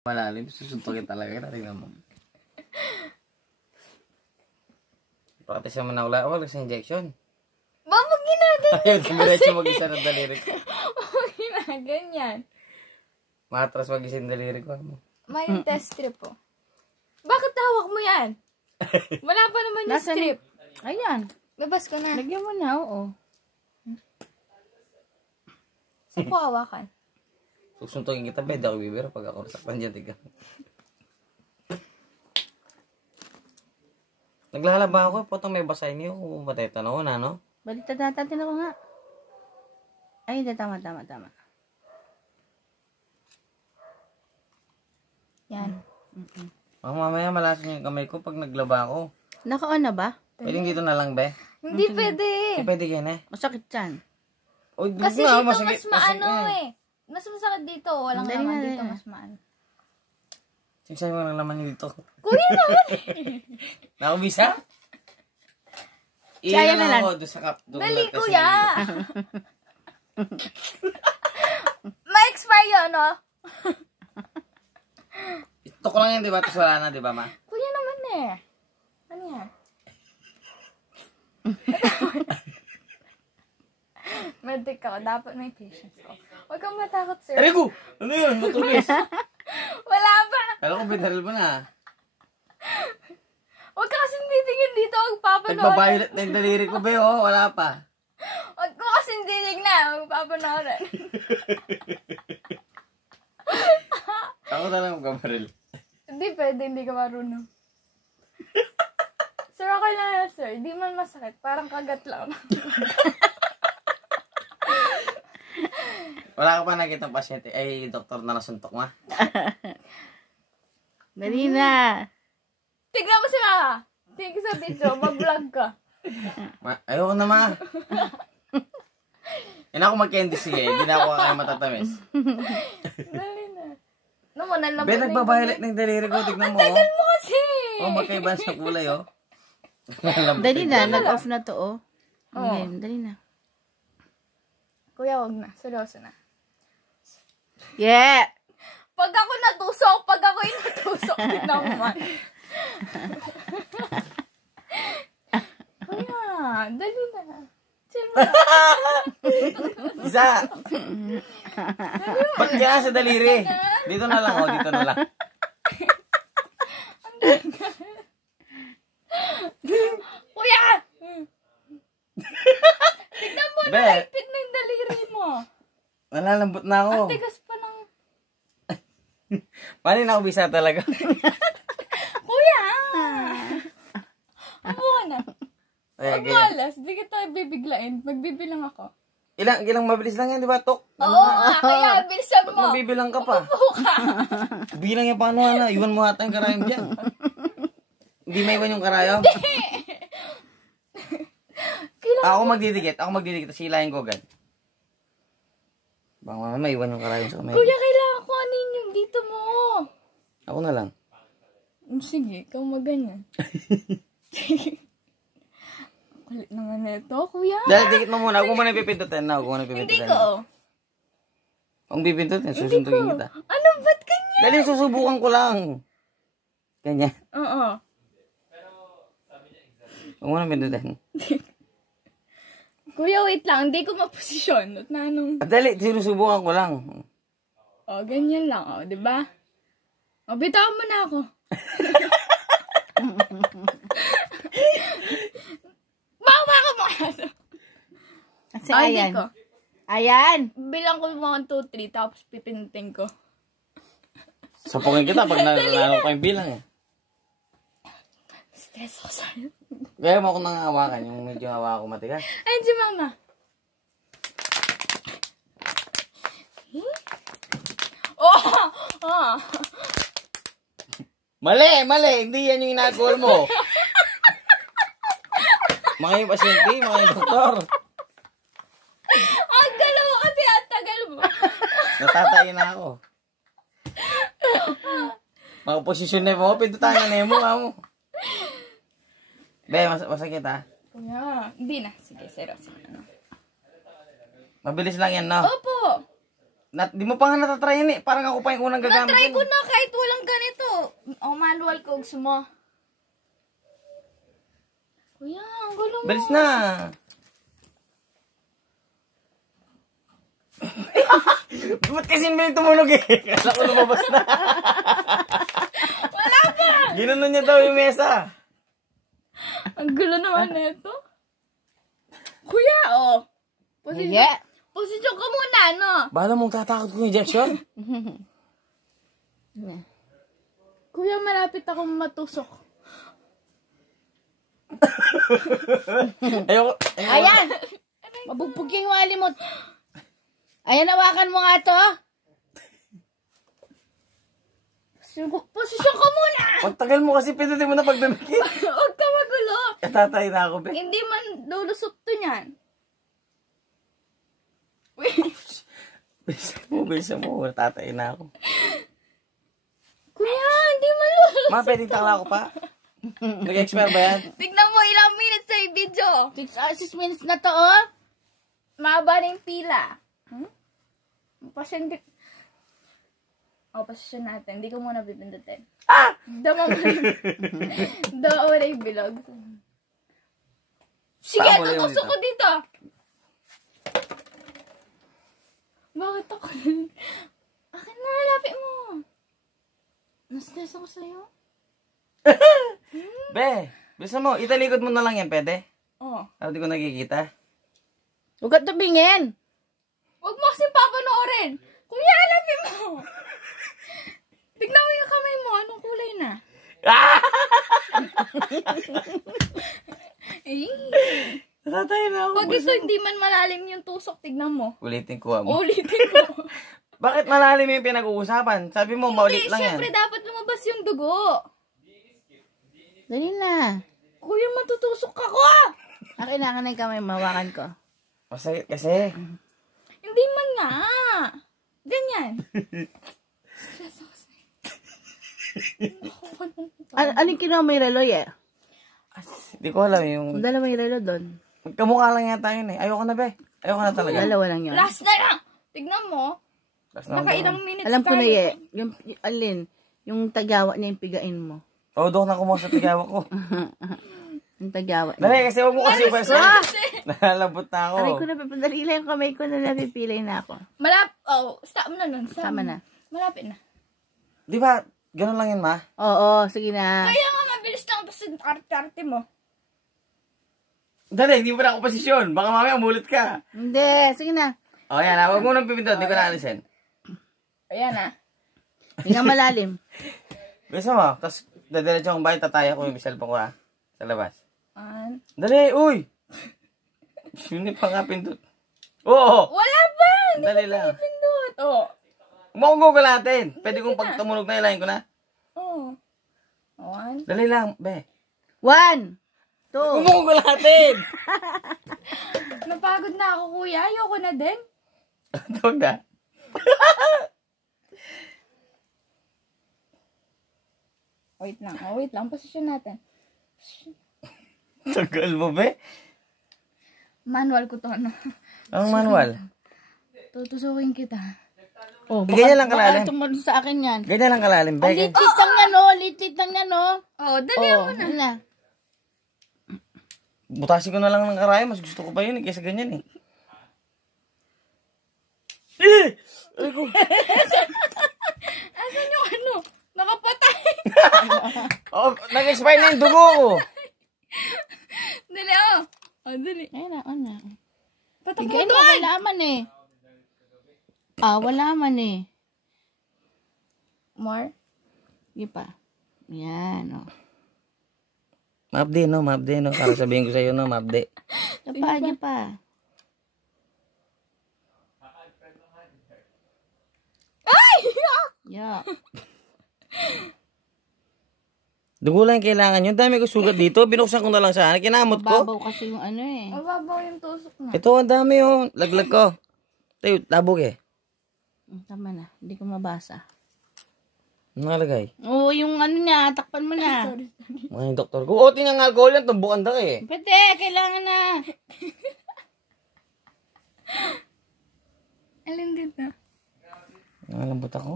Malalim, susuntukin talaga. Tingnan mo. Pakati siya manawala. Wala sa injection. Bakit ginagawa? Ayaw, dumiretso mag-isa ng daliri ko. Bakit ginaganyan? Matras mag-isa ng daliri ko. May test strip po. Bakit hawak mo yan? Wala pa naman yung strip. Ayan. Labas ko na. Lagyan mo na, oo. Saan ko hawakan? Susuntukin kita, bed ako bibiro pag ako saktan dyan, tiga. Naglalaba ako, potong may basahin niyo. Matay tanaw na, no? Baliktad natin ako nga. Ay, hindi. Tama. Yan. Mamaya malasan yung kamay ko pag naglaba ako. Naka-on na ba? Pwedeng dito na lang, be? Hindi pwede. Hindi pwede yan, eh. Masakit yan. O, Kasi dito mas maano eh. Mas masakit dito. Walang Dali laman na, dito. dali na. Mas maano. Sigsay mo lang laman dito. Kuya naman. Nakubisa? Kaya na lang. Ako doon sa cup. Dali kuya. Ma-expire yun, no? Ito ko lang yan, di ba? Tapos wala na, di ba, ma? Kuya naman eh. Ano yan? Medic ako. Dapat may patience ko. Huwag kang matakot, sir. Arigo! Ano yun? Matulis. Wala pa. Alam ko, binaril mo na. Huwag ka kasing titingin dito. Huwag papanood. Nagbabayot na yung daliri ko, be, oh. Wala pa. Huwag ko kasing titignan. Huwag papanood. Ako na lang magkabaril. Hindi pwede. Hindi ka marunong. Sir, okay lang yan, sir. Hindi man masakit. Parang kagat lang. Wala ka pa nakita ng pasyente. Ay, doktor na nasuntok, ma. Dali na. Tignan mo si Mama. Tingin ka sa video. Mag-vlog ka. Ayoko na, ma. Yan ako mag-candy sige. Hindi na ako kaya matatamis. Dali na. Ano mo, nalambot Be, na yung nagbabahilit ng daliri ko. Tignan mo, oh. tagal mo kasi. Oh, magkaiba sa kulay, oh. Dali na. Nag-off na to, oh. Ngayon, dali na. Kuya, wag na. Seryoso na. Yeah! Pag ako natusok, pag ako inatusok din naman. Kuya, dali na. Chill mo. Isa! Ba't kaya sa daliri? Dito na lang, oh. Dito na lang. Kuya! Tignan mo, Be. naipit na yung daliri mo. Nalalambot na ako. Ang tigas pa ng... Paano na ako bisa talaga? Kuya! Upo ka na. Ay, Huwag mo alas. Di kita bibiglain. Magbibilang ako. Ilang mabilis lang yan, di ba, Tok? Oo nga, kaya bilisan mo. Magbibilang ka pa. Upo ka. Bilang yan, paano na? Iwan mo hata yung karayom dyan. Hindi maiwan yung karayom? Ako magdidikit. Silahin ko agad. Baka mamaya maiwan yung karayom sa kamay. Kuya, kailangan ko ano yung dito mo. Ako na lang. Sige, ikaw maganyan. Kulit naman ito, kuya. Dahil dikit mo muna. Huwag mo muna pipindutin na. Hindi ko. Kung pipindutin, susuntukin kita. Ano, ba't ganyan? Dali, susubukan ko lang. Ganyan. Oo. Huwag mo na pindutin. Kuya, wait lang. Hindi ko maposisyon. At na anong... Dali, sinusubukan ko lang. O, ganyan lang. O, diba? O, bitawan mo na ako. Bawa ka mo! Si Ayan. Ko. Ayan! Bilang ko 1, 2, 3, tapos pipindutin ko. Sapungin kita pag nanalo ko yung bilang eh. Stress ako sa'yo. Kaya mo ako nang hawakan, yung medyo hawa ko matigas. Ayun si Mama. Oh! Oh! Mali! Hindi yan yung ina-call mo. Mga yung pasyente, mga yung doktor. Ang galaw mo kasi ang tagal mo. Natatayin na ako. Mga posisyon na mo, pintutan na nemo mo. Be, masakit ha? Kuya, hindi na. Sige, seryoso. Mabilis lang yan, no? Opo. Di mo pa nga natatry yun eh. Parang ako pa yung unang gagamit. Natry ko na kahit walang ganito. O, manual ko. Gusto mo? Kuya, ang gulo mo. Bilis na. Ba't kasi may tumunog eh? Kala ko lumabas na. Wala pa. Ginanon niya daw yung mesa. Ang gulo naman na ito. Kuya, oh. Sige. Posisyon ka muna, no? Bahala mong tatakot ko yung injection. Kuya, malapit akong matusok. Ayoko. Ayan! Mabugpug yung walimot. Ayan, hawakan mo nga to. Posisyon ka muna! Pagtagal mo kasi pindutin mo na pagdamikit. Huwag ka magulo. Katatay na ako, be. Hindi man lulusot to niyan. Bisa mo. Natatay na ako. Kuya, hindi man lulusot. Ma, pwedeng takla ko pa. Nag-expire ba yan? Tignan mo ilang minutes sa video. 6 minutes na to, oh. Mahaba na yung pila. Pasyon din. O, pasyon natin. Hindi ko muna pipindutin. Ah! Dama mo na yung bilog. Sige, Paa mo na yung tutusok dito. ko dito. Bakit ako? Akin na, lapit mo. Na-stress ako sa'yo. Be, bisa mo. Italikod mo na lang yan, pwede? Oo. Hindi ko nakikita. Huwag ka tabingin. Huwag mo kasi papanoorin. Kuya, lapit mo. Tignan mo yung kamay mo. Anong kulay na? Eh. Natatay na ako. Pag ito hindi man malalim yung tusok, tignan mo. Ulitin ko mo. Ulitin ko. Bakit malalim yung pinag-uusapan? Sabi mo, maulit lang yan. Siyempre dapat lumabas yung dugo. Dali na. Kuya, matutusok ako. Akin na yung kamay, mawakan ko. Masakit kasi. Hindi man nga. Ganyan. Anong kinuha mo yung relo, eh? Hindi ko alam yung... Dalawa yung relo doon. Magkamukha lang yata yun eh. Ayoko na, be. Ayoko na talaga. Dalawa lang yun. Last na lang. Tignan mo. Last na Nakailang minutes Alam ko na, tayo. eh. Yung, alin, yung tagawa niya yung pigain mo. Oo, doon na kumuha sa tigawa ko. Yung tagawa niya. Dali, kasi huwag mo kasi pwes. Nalalabot na ako. Aray ko na, dali lang yung kamay ko na napipilay na ako. Stop mo na nun. Sama na. Malapit na. Di ba, ganun lang yun, ma? Oo, sige na. Kaya nga mabilis lang basta arte-arte mo. Dali, hindi mo na ako posisyon. Baka mamaya umulit ka. Hindi, sige na. O, yan. Huwag mo nang pipindot. Hindi ko naalisin. Ayan ah. Hindi nga malalim. Bisa mo. Tapos, dadiretso akong bahay. Tataya ko yung cellphone ko, ha? Sa labas. Dali, uy! Hindi pa nga pindot. Oo! Wala ba? Hindi Dali ko lang. pindot. Oh. Makugugal natin. Pwede kong pag tumunog na ilahin ko na. Oh. One. Dali lang, be. 1, 2. Makugugal natin! Napagod na ako, kuya. Ayoko na din. Tawag na. Wait lang. Oh, wait lang. Posisyon natin. Tagal mo, be. Manual ko to, ano. Ang manual. Tutusukin kita. Oh, Ganyan lang kalalim. Baka tumalon sa akin yan. Ganyan lang kalalim, be. Ang litit lang yan, oh. Litit lang yan, oh. Oh, dali mo na. Yun na. Butasin ko na lang ng karaya. Mas gusto ko pa yun, kaysa ganyan, eh. Ay ko. Asan yung ano? Nakapatay. Oh, nag-expire na yung dugo ko. Dali, oh. Oh, dali. Ayun na, ano. Patak mo Bigay mo, doon. wala man eh. Wala man eh. More? Hindi pa. Yan, oh. Mabdi, no? Mabdi, no? Para sabihin ko sa'yo, no? Mabdi. Napagya pa. Ay! Yeah. Dugo lang yung kailangan yun. Dami ko sugat dito. Binuksan ko na lang sana. Kinamot ko. Mababaw kasi yung ano eh. Mababaw yung tusok na. Ito, ang dami yung laglag ko. Tayo, labog eh. Tama na. Hindi ko mabasa. Ano nakalagay? Oo, yung ano niya. Takpan mo na. Mga yung doktor ko. O, tinang alcohol yan. Tumbukan da eh. Pwede, kailangan na. Alin dito? Nangalambot ako.